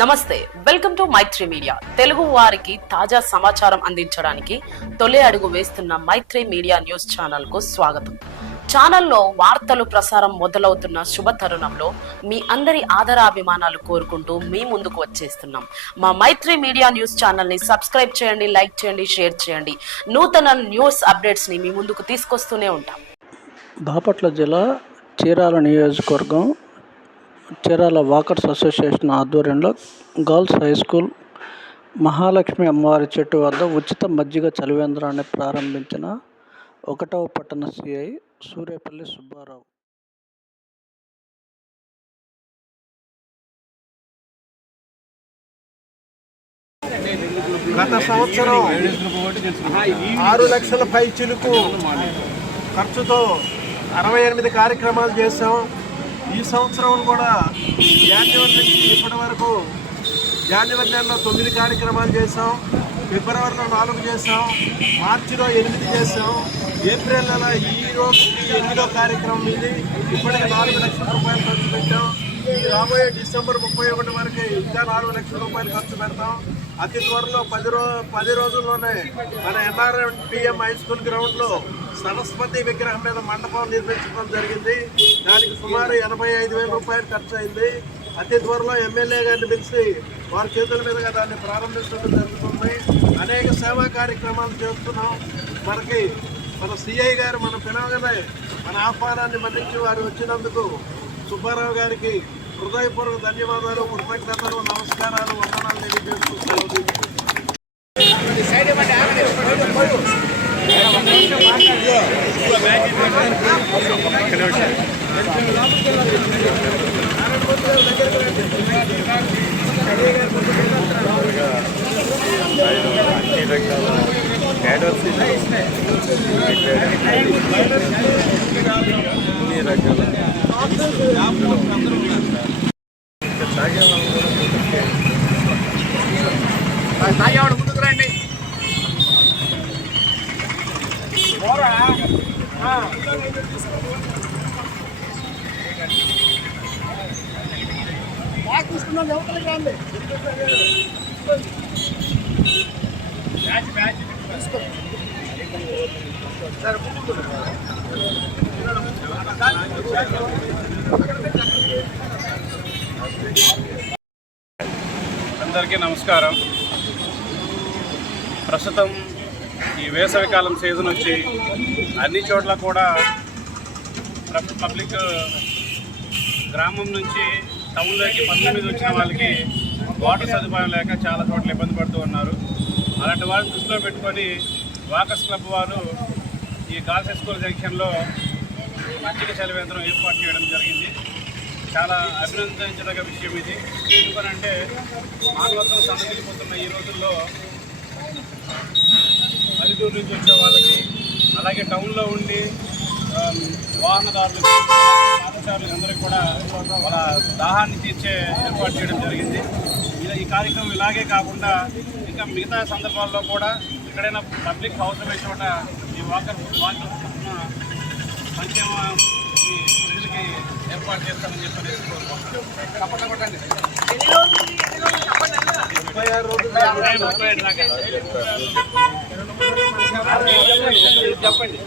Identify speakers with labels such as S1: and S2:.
S1: నమస్తే welcome to Maitri media. Telugu వారికి తాజా సమాచారం అందించడానికి తొలి అడుగు వేస్తున్న మైత్రి మీడియా న్యూస్ ఛానల్కు స్వాగతం. ఛానల్లో వార్తలు ప్రసారం మొదలవుతున్న శుభ తరుణంలో మీ అందరి ఆదరాభిమానాలు కోరుకుంటూ మీ ముందుకు వచ్చేస్తున్నాం. మా మైత్రి మీడియా న్యూస్ ఛానల్ని సబ్స్క్రైబ్ చేయండి లైక్ చేయండి షేర్ చేయండి. నూతన న్యూస్ అప్డేట్స్ని మీ ముందుకు తీసుకొస్తూనే ఉంటాం.
S2: బాపట్ల జిల్లా చీరాల నియోజకవర్గం చీరాల వాకర్స్ అసోసియేషన్ ఆధ్వర్యంలో గర్ల్స్ హై స్కూల్ మహాలక్ష్మి అమ్మవారి చెట్టు వద్ద ఉచిత మజ్జిగ చలివేంద్రాన్ని ప్రారంభించిన ఒకటవ పట్టణ సిఐ సూర్యపల్లి సుబ్బారావు.
S3: గత సంవత్సరం ఆరు లక్షల పై చిలుకు ఖర్చుతో అరవై ఎనిమిది కార్యక్రమాలు చేసాం ఈ సంవత్సరం కూడా జాన్యువరి నుంచి ఇప్పటి వరకు జాన్యువరి నెలలో తొమ్మిది కార్యక్రమాలు చేసాం ఫిబ్రవరిలో నాలుగు చేసాం మార్చిలో ఎనిమిది చేసాం ఏప్రిల్ నెల ఈ రోజు ఎనిమిదో కార్యక్రమం ఇది. ఇప్పటికి నాలుగు లక్షల రూపాయలు ఖర్చు పెట్టాం. రాబోయే డిసెంబర్ ముప్పై ఒకటి వరకు ఇంకా నాలుగు లక్షల రూపాయలు ఖర్చు పెడతాం. అతి త్వరలో పది రో పది రోజుల్లోనే మన ఎన్ఆర్ఎం పిఎం హై స్కూల్ గ్రౌండ్లో సరస్వతి విగ్రహం మీద మండపం నిర్మించడం జరిగింది. దానికి సుమారు ఎనభై ఐదు వేల రూపాయలు ఖర్చు అయింది. అతి త్వరలో ఎమ్మెల్యే గారిని పిలిచి వారి చేతుల మీదుగా దాన్ని ప్రారంభించడం జరుగుతుంది. అనేక సేవా కార్యక్రమాలు చేస్తున్నాం. మనకి మన సిఐ గారు మన పిలవగానే మన ఆహ్వానాన్ని మన్నించి వారు వచ్చినందుకు సుబ్బారావు గారికి హృదయపూర్వక ధన్యవాదాలు కృతజ్ఞతలు నమస్కారాలు వందనాలు తెలియజేస్తూ ఎవరికి రాండి
S4: అందరికీ నమస్కారం. ప్రస్తుతం ఈ వేసవికాలం సీజన్ వచ్చి అన్ని చోట్ల కూడా ప్ర- పబ్లిక్ గ్రామం నుంచి టౌన్లోకి పనుల మీద వచ్చిన వాళ్ళకి వాటర్ సదుపాయం లేక చాలా చోట్ల ఇబ్బంది పడుతూ ఉన్నారు. అలాంటి వాళ్ళని దృష్టిలో పెట్టుకొని వాకర్స్ క్లబ్ వారు ఈ గాల్స్ స్కూల్ జంక్షన్లో మజ్జిగ చలివేంద్రం ఏర్పాటు చేయడం జరిగింది. చాలా అభినందించదగ్గ విషయం ఇది. ఎందుకనంటే మానవత్వం సన్నగిలిపోతున్న ఈ రోజుల్లో పల్లెటూరు నుంచి వచ్చే వాళ్ళకి అలాగే టౌన్లో ఉండి ఆమ్, వాహనదారులకి పాదచారులకు అందరికీ కూడా వాళ్ళ దాహాన్ని తీర్చే ఏర్పాటు చేయడం జరిగింది. ఇలా ఈ కార్యక్రమం ఇలాగే కాకుండా ఇంకా మిగతా సందర్భాల్లో కూడా ఎక్కడైనా పబ్లిక్ అవసరమైన చోట ఈ వాకర్ వాకర్ సంక్షేమ ఈ ప్రజలకి ఏర్పాటు చేస్తామని చెప్పి కోరుకుంటున్నాను
S3: ముప్పై ఆరు రోజులు
S4: ముప్పై ఐదు దాకా.
S3: చెప్పండి.